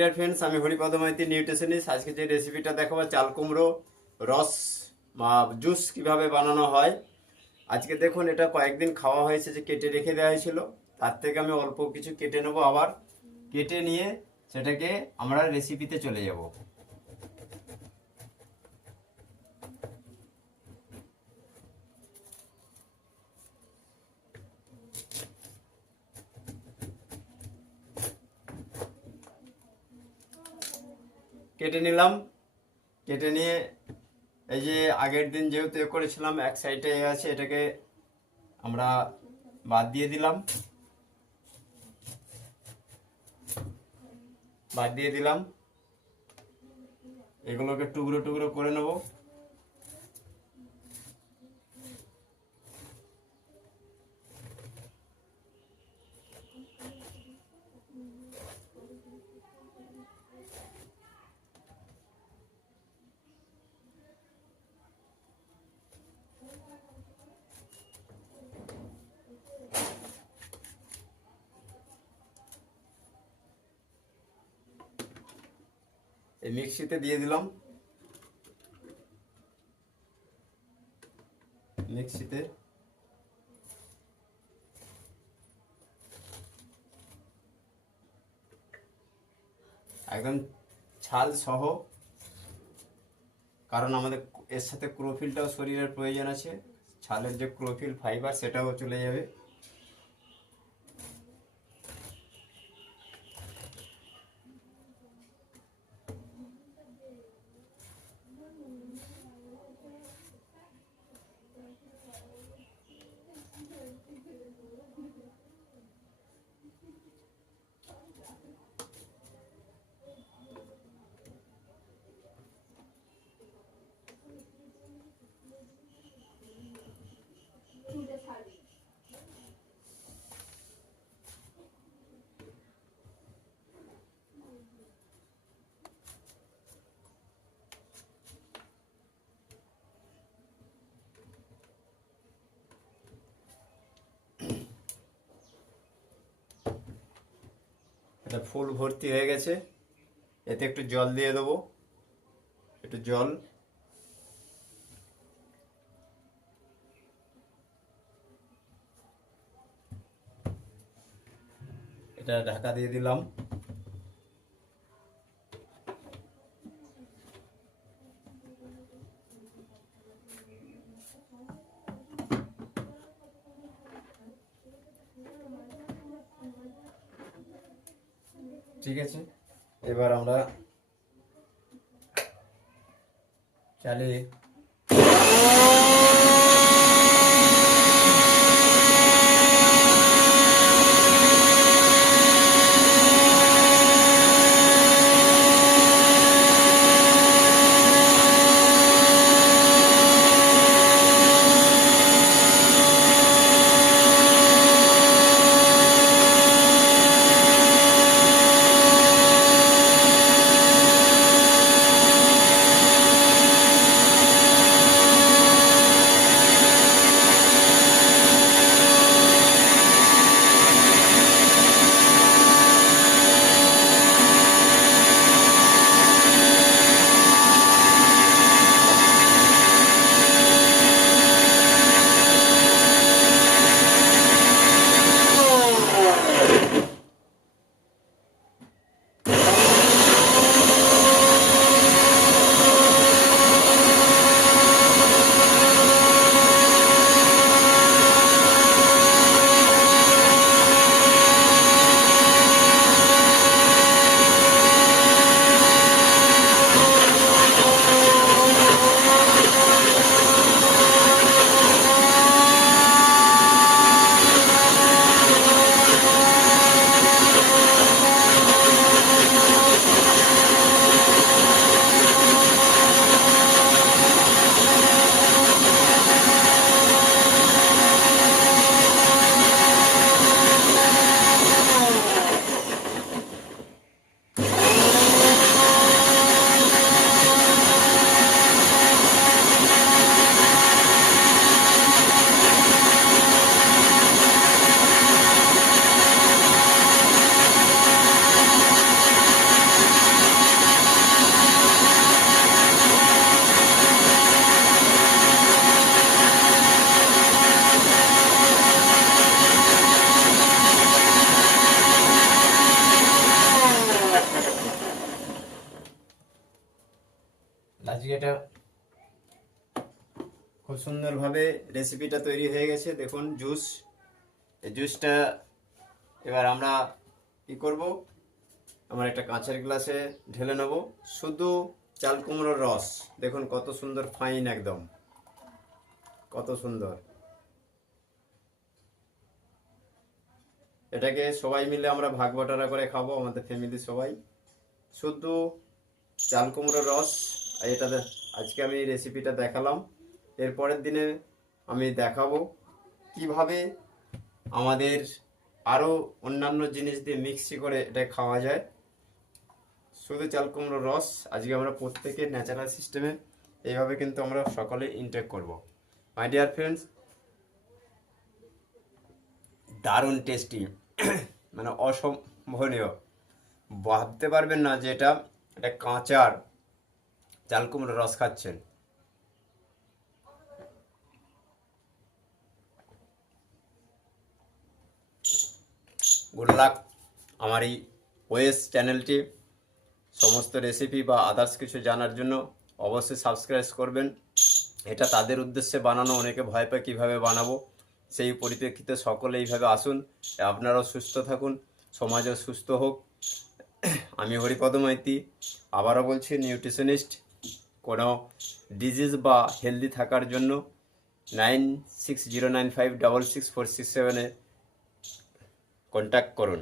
Dear friends, আমি Haripada Maiti nutritionist. আজকে যে রেসিপিটা দেখাবো চাল কুমড়ো রস বা জুস কিভাবে বানানো হয়। আজকে দেখুন, এটা কয়েকদিন খাওয়া হয়েছে, যে কেটে রেখে দেওয়া হয়েছিল, তার থেকে আমি অল্প কিছু কেটে নেবো। আবার কেটে নিয়ে সেটাকে আমরা রেসিপিতে চলে যাব। কেটে নিলাম। কেটে নিয়ে এই যে আগের দিন যেহেতু এ করেছিলাম, এক সাইডে আছে, এটাকে আমরা বাদ দিয়ে দিলাম। এগুলোকে টুকরো টুকরো করে নেব। এই মিক্সিতে দিয়ে দিলাম। মিক্সিতে একদম ছাল সহ, কারণ আমাদের এর সাথে ক্লোরোফিলটাও শরীরের প্রয়োজন আছে। ছালের যে ক্লোরোফিল ফাইবার সেটাও চলে যাবে। এটা ফুল ভর্তি হয়ে গেছে। এতে একটু জল দিয়ে দেবো, একটু জল। এটা ঢাকা দিয়ে দিলাম। ঠিক আছে, এবার আমরা চালিয়ে আজকে এটা খুব সুন্দরভাবে রেসিপিটা তৈরি হয়ে গেছে। দেখুন জুস, এই জুসটা এবার আমরা কি করব, আমার একটা কাঁচের গ্লাসে ঢেলে নেব। শুধু চাল কুমড়োর রস, দেখুন কত সুন্দর ফাইন, একদম কত সুন্দর। এটাকে সবাই মিলে আমরা ভাগ বটারা করে খাবো, আমাদের ফ্যামিলি সবাই। শুধু চাল কুমড়োর রস। আর আজকে আমি এই রেসিপিটা দেখালাম। এর পরের দিনে আমি দেখাবো কিভাবে আমাদের আরও অন্যান্য জিনিস দিয়ে মিক্সি করে এটা খাওয়া যায়। শুধু চাল কুমড়োর রস আজকে আমরা প্রত্যেকে ন্যাচারাল সিস্টেমে এইভাবে কিন্তু আমরা সকলে ইনটেক করব। মাই ডিয়ার ফ্রেন্ডস, দারুণ টেস্টি, মানে অসম্ভবনীয়। ভাবতে পারবেন না যে এটা কাঁচার চাল কুমড়োর রস খাচ্ছেন। Good luck. আমার এই ওয়েস চ্যানেলটি সমস্ত রেসিপি বা আদার্স কিছু জানার জন্য অবশ্যই সাবস্ক্রাইব করবেন। এটা তাদের উদ্দেশ্যে বানানো, অনেকে ভয় পায় কীভাবে বানাবো, সেই পরিপ্রেক্ষিতে সকলে এইভাবে আসুন। আপনারাও সুস্থ থাকুন, সমাজও সুস্থ হোক। আমি হরিপদ মাইতি, আবারও বলছি, নিউট্রিশনিস্ট। কোনো ডিজিজ বা হেলদি থাকার জন্য 9609566467 কন্ট্যাক্ট করুন।